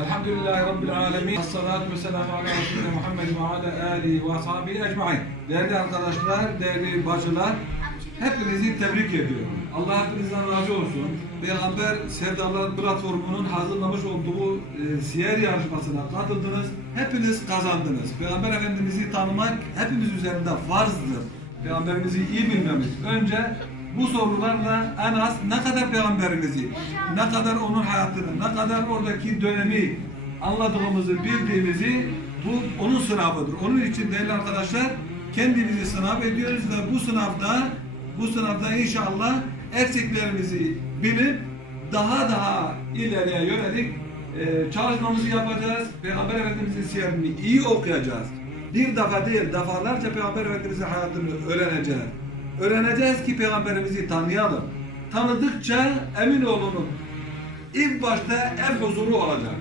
Elhamdülillahi Rabbil alemin. Esselatu vesselamu ala Resulü Muhammed ve ala alihi ve ashabihi ecmaîn. Değerli arkadaşlar, değerli bacılar, hepinizi tebrik ediyorum. Allah hepinizden razı olsun. Peygamber Sevdalar platformunun hazırlamış olduğu siyer yarışmasına katıldınız. Hepiniz kazandınız. Peygamber Efendimiz'i tanımak hepimiz üzerinde farzdır. Peygamberimizi iyi bilmemiz. Önce bu sorularla en az ne kadar Peygamberimizi, ne kadar onun hayatını, ne kadar oradaki dönemi anladığımızı, bildiğimizi, bu onun sınavıdır. Onun için değerli arkadaşlar, kendimizi sınav ediyoruz ve bu sınavda inşallah eksiklerimizi bilip daha ileriye yönelik çalışmamızı yapacağız. Peygamber Efendimiz'in siyerini iyi okuyacağız. Bir defa değil, defalarca Peygamber Efendimiz'in hayatını öğreneceğiz. Öğreneceğiz ki Peygamberimizi tanıyalım. Tanıdıkça emin olunun, ilk başta ev huzuru olacak.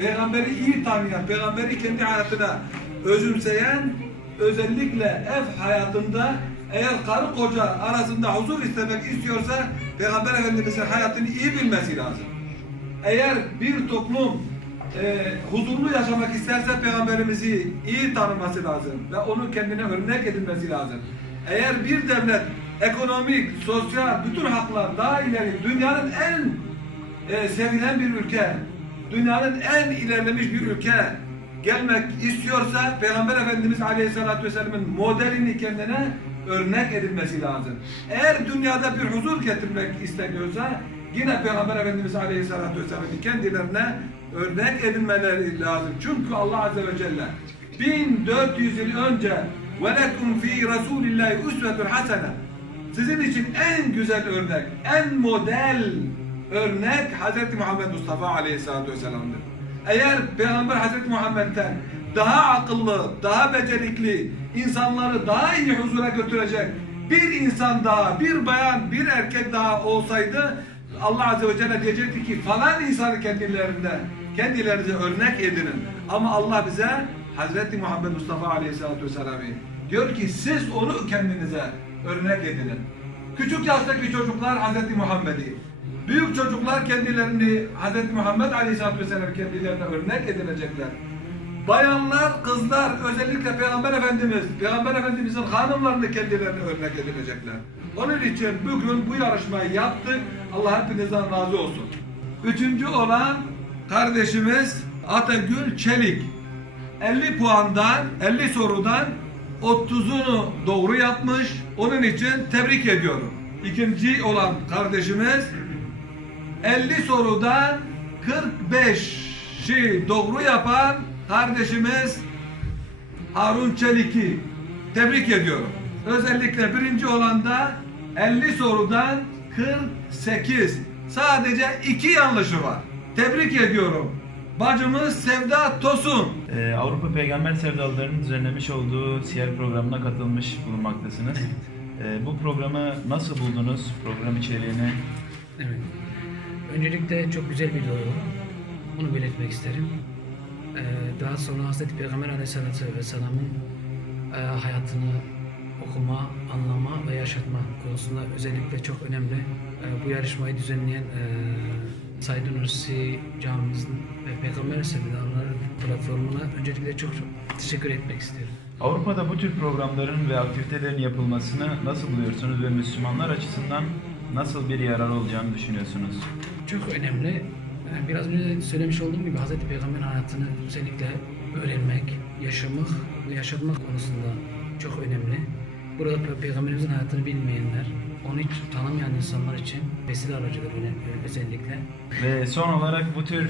Peygamberi iyi tanıyan, Peygamberi kendi hayatına özümseyen, özellikle ev hayatında eğer karı koca arasında huzur istemek istiyorsa Peygamber Efendimiz'in hayatını iyi bilmesi lazım. Eğer bir toplum huzurlu yaşamak isterse Peygamberimizi iyi tanıması lazım ve onu kendine örnek edinmesi lazım. Eğer bir devlet ekonomik, sosyal, bütün haklar daha ileri, dünyanın en sevilen bir ülke, dünyanın en ilerlemiş bir ülke gelmek istiyorsa Peygamber Efendimiz Aleyhisselatü Vesselam'ın modelini kendine örnek edilmesi lazım. Eğer dünyada bir huzur getirmek isteniyorsa yine Peygamber Efendimiz Aleyhisselatü Vesselam'ın kendilerine örnek edilmeleri lazım. Çünkü Allah Azze ve Celle 1400 yıl önce وَلَكُمْ ف۪ي رَسُولِ اللّٰهِ اُسْوَةٌ حَسَنًا sizin için en güzel örnek, en model örnek Hz. Muhammed Mustafa Aleyhisselatü Vesselam'dır. Eğer Peygamber Hz. Muhammed'den daha akıllı, daha becerikli, insanları daha iyi huzura götürecek bir insan daha, bir bayan, bir erkek daha olsaydı Allah Azze ve Celle diyecekti ki falan insanı kendilerinize örnek edinin. Ama Allah bize Hz. Muhammed Mustafa Aleyhisselatü Vesselam'ı diyor ki siz onu kendinize örnek edinin. Küçük yaştaki çocuklar Hz. Muhammed'i, büyük çocuklar kendilerini Hz. Muhammed Aleyhisselatü Vesselam kendilerine örnek edinecekler. Bayanlar, kızlar, özellikle Peygamber Efendimiz'in hanımlarını kendilerine örnek edinecekler. Onun için bugün bu yarışmayı yaptık. Allah hepinizden razı olsun. Üçüncü olan kardeşimiz Atagül Çelik. 50 puandan, 50 sorudan 30'unu doğru yapmış. Onun için tebrik ediyorum. İkinci olan kardeşimiz 50 sorudan 45'i doğru yapan kardeşimiz Harun Çelik'i tebrik ediyorum. Özellikle birinci olan da 50 sorudan 48. Sadece 2 yanlışı var. Tebrik ediyorum. Bacımız Sevda Tosun. Avrupa Peygamber Sevdalıları'nın düzenlemiş olduğu siyer programına katılmış bulunmaktasınız. Bu programı nasıl buldunuz? Program içeriğini? Evet. Öncelikle çok güzel bir duyuru. Bunu belirtmek isterim. Daha sonra Hz. Peygamber Aleyhisselatü Vesselam'ın hayatını okuma, anlama ve yaşatma konusunda özellikle çok önemli. Bu yarışmayı düzenleyen Said Nursi Camimizin ve Peygamber Sevdalıları platformuna öncelikle çok teşekkür etmek istiyorum. Avrupa'da bu tür programların ve aktivitelerin yapılmasını nasıl buluyorsunuz ve Müslümanlar açısından nasıl bir yarar olacağını düşünüyorsunuz? Çok önemli. Biraz önce söylemiş olduğum gibi Hz. Peygamber'in hayatını özellikle öğrenmek, yaşamak ve yaşatmak konusunda çok önemli. Burada Peygamberimizin hayatını bilmeyenler, onu hiç tanımayan insanlar için vesile aracıdır özellikle. Ve son olarak bu tür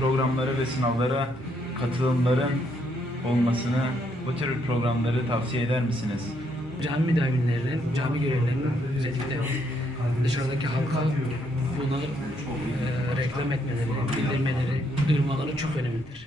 programlara ve sınavlara katılımların olmasını, bu tür programları tavsiye eder misiniz? Cami müdavimlerinin, cami görevlilerinin özellikle dışarıdaki halka bunu reklam etmeleri, bildirmeleri, duyurmaları çok önemlidir.